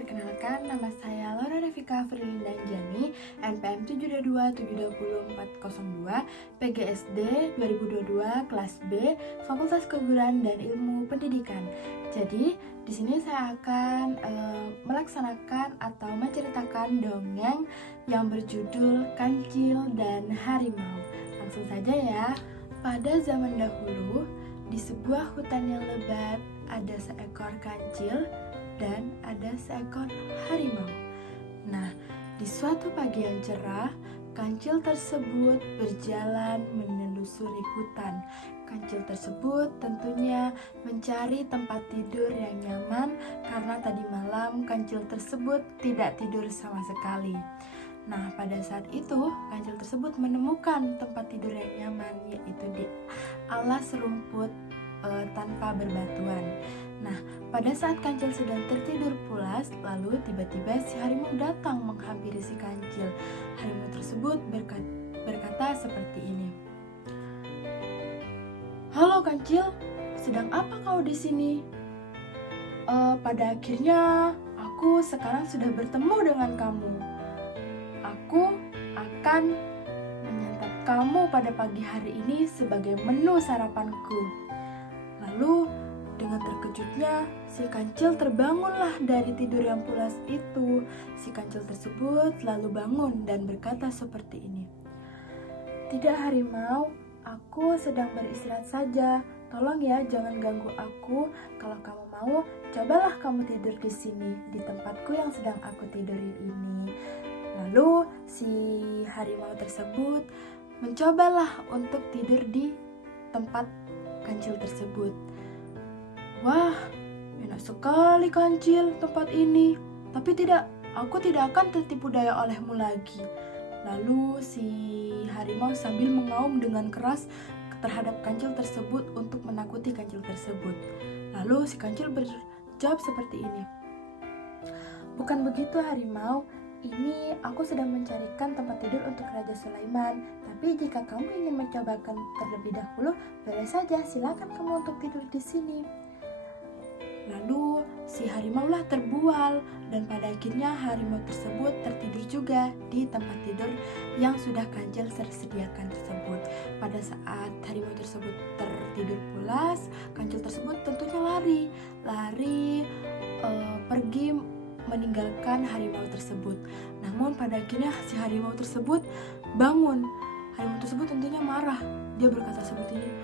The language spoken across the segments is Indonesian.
perkenalkan nama saya Laura Rafika Firlinda Jani, NPM 722700402, PGSD 2022 kelas B, Fakultas Keguruan dan Ilmu Pendidikan. Jadi, di sini saya akan melaksanakan atau menceritakan dongeng yang berjudul Kancil dan Harimau. Langsung saja ya. Pada zaman dahulu, di sebuah hutan yang lebat ada seekor kancil dan ada seekor harimau. Nah, di suatu pagi yang cerah, kancil tersebut berjalan menelusuri hutan. Kancil tersebut tentunya mencari tempat tidur yang nyaman karena tadi malam kancil tersebut tidak tidur sama sekali. Nah, pada saat itu kancil tersebut menemukan tempat tidur yang nyaman, yaitu di alas rumput tanpa berbatuan. Nah, pada saat kancil sedang tertidur pulas, lalu tiba-tiba si harimau datang menghampiri si kancil. Harimau tersebut berkata seperti ini. "Halo kancil, sedang apa kau di sini? Pada akhirnya aku sekarang sudah bertemu dengan kamu. Aku akan menyantap kamu pada pagi hari ini sebagai menu sarapanku." Lalu dengan terkejutnya, si kancil terbangunlah dari tidur yang pulas itu. Si kancil tersebut lalu bangun dan berkata seperti ini. "Tidak harimau, aku sedang beristirahat saja. Tolong ya, jangan ganggu aku. Kalau kamu mau, cobalah kamu tidur di sini, di tempatku yang sedang aku tidurin ini." Lalu si harimau tersebut mencobalah untuk tidur di tempat kancil tersebut. "Wah, enak sekali kancil tempat ini. Tapi aku tidak akan tertipu daya olehmu lagi." Lalu si harimau sambil mengaum dengan keras terhadap kancil tersebut untuk menakuti kancil tersebut. Lalu si kancil berjawab seperti ini. "Bukan begitu harimau. Ini aku sedang mencarikan tempat tidur untuk Raja Sulaiman. Tapi jika kamu ingin mencobakan terlebih dahulu, boleh saja, silakan kamu untuk tidur di sini." Lalu si harimau lah terbual dan pada akhirnya harimau tersebut tertidur juga di tempat tidur yang sudah kancil sediakan tersebut. Pada saat harimau tersebut tertidur pulas, kancil tersebut tentunya lari pergi meninggalkan harimau tersebut. Namun pada akhirnya si harimau tersebut bangun. Harimau tersebut tentunya marah. Dia berkata seperti ini.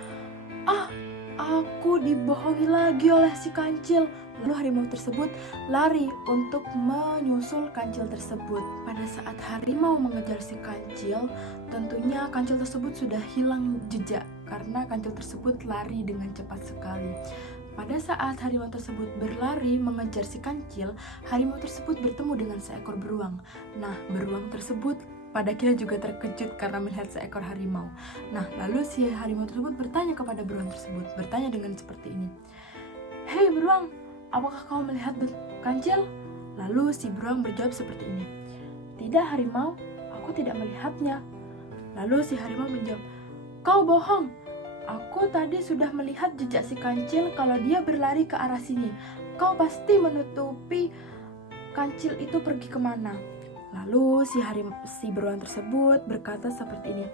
Aku dibohongi lagi oleh si kancil." Lalu harimau tersebut lari untuk menyusul kancil tersebut. Pada saat harimau mengejar si kancil, tentunya kancil tersebut sudah hilang jejak karena kancil tersebut lari dengan cepat sekali. Pada saat harimau tersebut berlari mengejar si kancil, harimau tersebut bertemu dengan seekor beruang. Nah, beruang tersebut pada akhirnya juga terkejut karena melihat seekor harimau. Nah, lalu si harimau tersebut bertanya kepada beruang tersebut, bertanya dengan seperti ini. "Hei beruang, apakah kau melihat kancil?" Lalu si beruang berjawab seperti ini. "Tidak harimau, aku tidak melihatnya." Lalu si harimau menjawab, "Kau bohong. Aku tadi sudah melihat jejak si kancil kalau dia berlari ke arah sini. Kau pasti menutupi kancil itu pergi kemana." Lalu si beruang tersebut berkata seperti ini.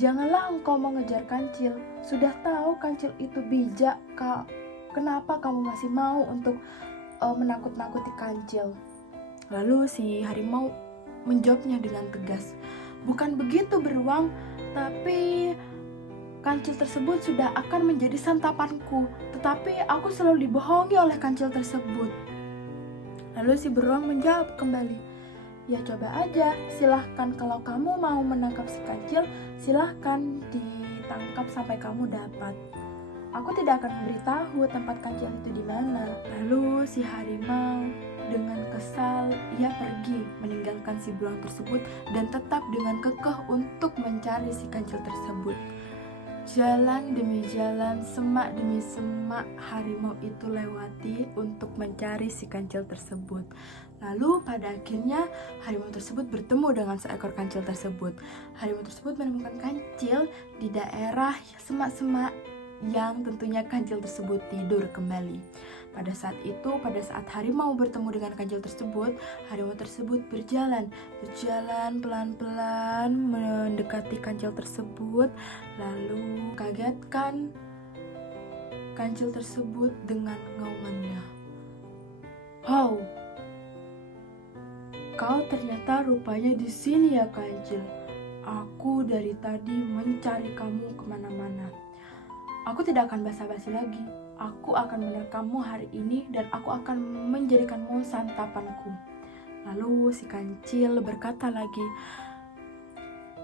"Janganlah engkau mengejar kancil. Sudah tahu kancil itu bijak. Kenapa kamu masih mau untuk menakut-nakuti kancil?" Lalu si harimau menjawabnya dengan tegas. "Bukan begitu beruang, tapi kancil tersebut sudah akan menjadi santapanku, tetapi aku selalu dibohongi oleh kancil tersebut." Lalu si beruang menjawab kembali, "Ya coba aja, silahkan kalau kamu mau menangkap si kancil, silahkan ditangkap sampai kamu dapat. Aku tidak akan memberitahu tempat kancil itu di mana." Lalu si harimau dengan kesal ia pergi meninggalkan si beruang tersebut dan tetap dengan kekeh untuk mencari si kancil tersebut. Jalan demi jalan, semak demi semak harimau itu lewati untuk mencari si kancil tersebut. Lalu pada akhirnya harimau tersebut bertemu dengan seekor kancil tersebut. Harimau tersebut menemukan kancil di daerah semak-semak yang tentunya kancil tersebut tidur kembali. Pada saat harimau bertemu dengan kancil tersebut, harimau tersebut berjalan pelan-pelan mendekati kancil tersebut, lalu kagetkan kancil tersebut dengan ngaungannya. "How, kau ternyata rupanya di sini ya kancil. Aku dari tadi mencari kamu kemana-mana. Aku tidak akan basa-basi lagi. Aku akan menerkammu hari ini dan aku akan menjadikanmu santapanku." Lalu si kancil berkata lagi,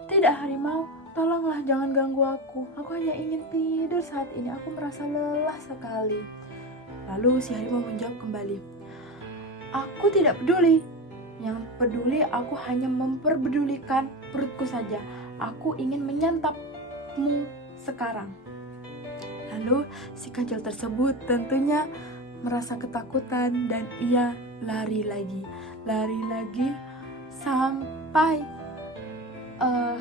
"Tidak harimau, tolonglah jangan ganggu aku. Aku hanya ingin tidur saat ini. Aku merasa lelah sekali." Lalu si harimau menjawab kembali, "Aku tidak peduli. Yang peduli aku hanya memperdulikan perutku saja. Aku ingin menyantapmu sekarang." Lalu si kancil tersebut tentunya merasa ketakutan dan ia lari lagi sampai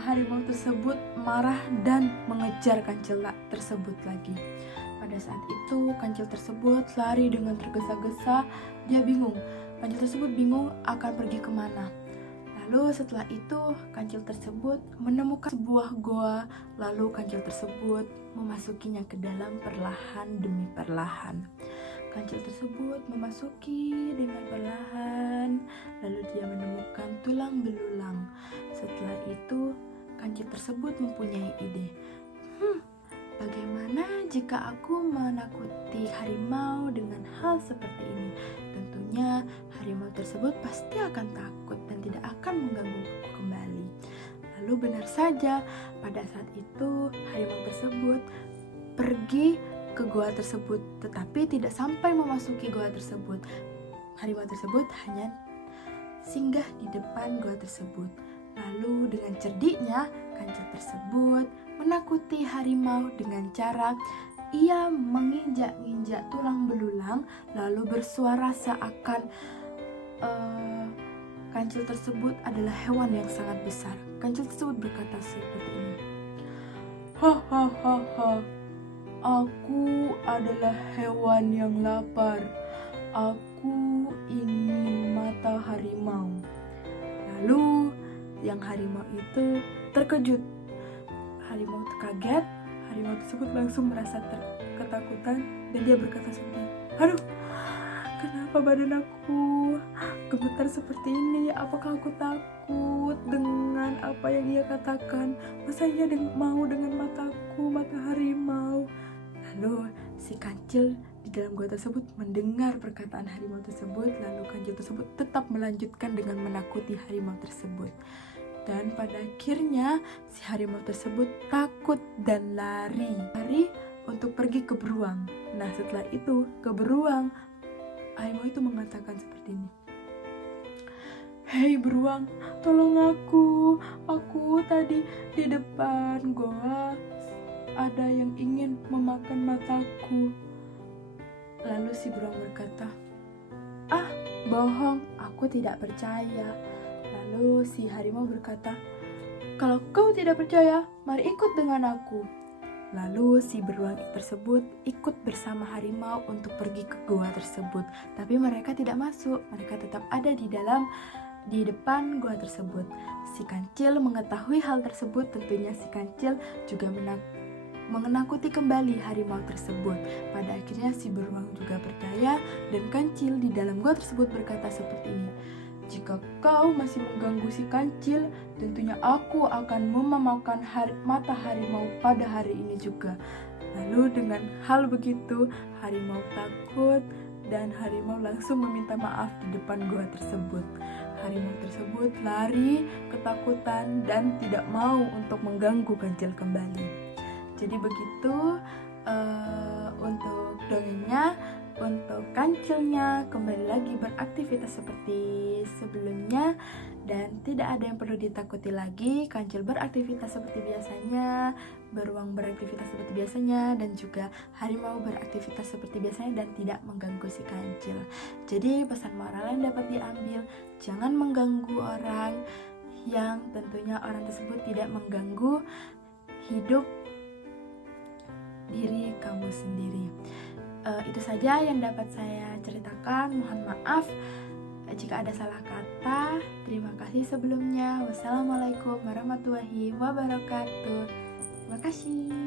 harimau tersebut marah dan mengejar kancil tersebut lagi. Pada saat itu kancil tersebut lari dengan tergesa-gesa. Dia bingung. Kancil tersebut bingung akan pergi kemana. Lalu setelah itu kancil tersebut menemukan sebuah goa. Lalu kancil tersebut memasukinya ke dalam perlahan demi perlahan. Kancil tersebut memasuki dengan perlahan. Lalu dia menemukan tulang belulang. Setelah itu kancil tersebut mempunyai ide. Bagaimana jika aku menakuti harimau dengan hal seperti ini? Tentunya harimau tersebut pasti akan takut dan tidak akan menggangguku kembali. Lalu benar saja, pada saat itu harimau tersebut pergi ke goa tersebut, tetapi tidak sampai memasuki goa tersebut. Harimau tersebut hanya singgah di depan goa tersebut. Lalu dengan cerdiknya, kancil tersebut menakuti harimau dengan cara ia menginjak-injak tulang belulang, lalu bersuara seakan kancil tersebut adalah hewan yang sangat besar. Kancil tersebut berkata seperti ini, "Hahaha, aku adalah hewan yang lapar. Aku ingin mata harimau." Lalu yang harimau itu terkejut. Harimau kaget. Harimau tersebut langsung merasa ketakutan dan dia berkata seperti, "Aduh, kenapa badan aku gemetar seperti ini? Apakah aku takut dengan apa yang ia katakan? Masa ia mau dengan mataku, mata harimau?" Lalu si kancil di dalam gua tersebut mendengar perkataan harimau tersebut. Lalu kancil tersebut tetap melanjutkan dengan menakuti harimau tersebut. Dan pada akhirnya si harimau tersebut takut dan lari untuk pergi ke beruang. Nah setelah itu ke beruang, harimau itu mengatakan seperti ini, "Hei beruang, tolong aku tadi di depan goa ada yang ingin memakan mataku." Lalu si beruang berkata, "Ah, bohong, aku tidak percaya." Lalu si harimau berkata, "Kalau kau tidak percaya, mari ikut dengan aku." Lalu si beruang tersebut ikut bersama harimau untuk pergi ke goa tersebut. Tapi mereka tidak masuk, mereka tetap ada di depan goa tersebut. Si kancil mengetahui hal tersebut, tentunya si kancil juga menakuti kembali harimau tersebut. Pada akhirnya si beruang juga percaya dan kancil di dalam goa tersebut berkata seperti ini, "Jika kau masih mengganggu si kancil, tentunya aku akan memakan mata harimau pada hari ini juga." Lalu dengan hal begitu, harimau takut dan harimau langsung meminta maaf di depan goa tersebut. Harimau tersebut lari ketakutan dan tidak mau untuk mengganggu kancil kembali. Jadi begitu untuk dongengnya. Untuk kancilnya kembali lagi beraktivitas seperti sebelumnya dan tidak ada yang perlu ditakuti lagi. Kancil beraktivitas seperti biasanya, beruang beraktivitas seperti biasanya, dan juga harimau beraktivitas seperti biasanya dan tidak mengganggu si kancil. Jadi pesan moral yang dapat diambil, jangan mengganggu orang yang tentunya orang tersebut tidak mengganggu hidup diri kamu sendiri. Itu saja yang dapat saya ceritakan. Mohon maaf jika ada salah kata. Terima kasih sebelumnya. Wassalamualaikum warahmatullahi wabarakatuh. Terima kasih.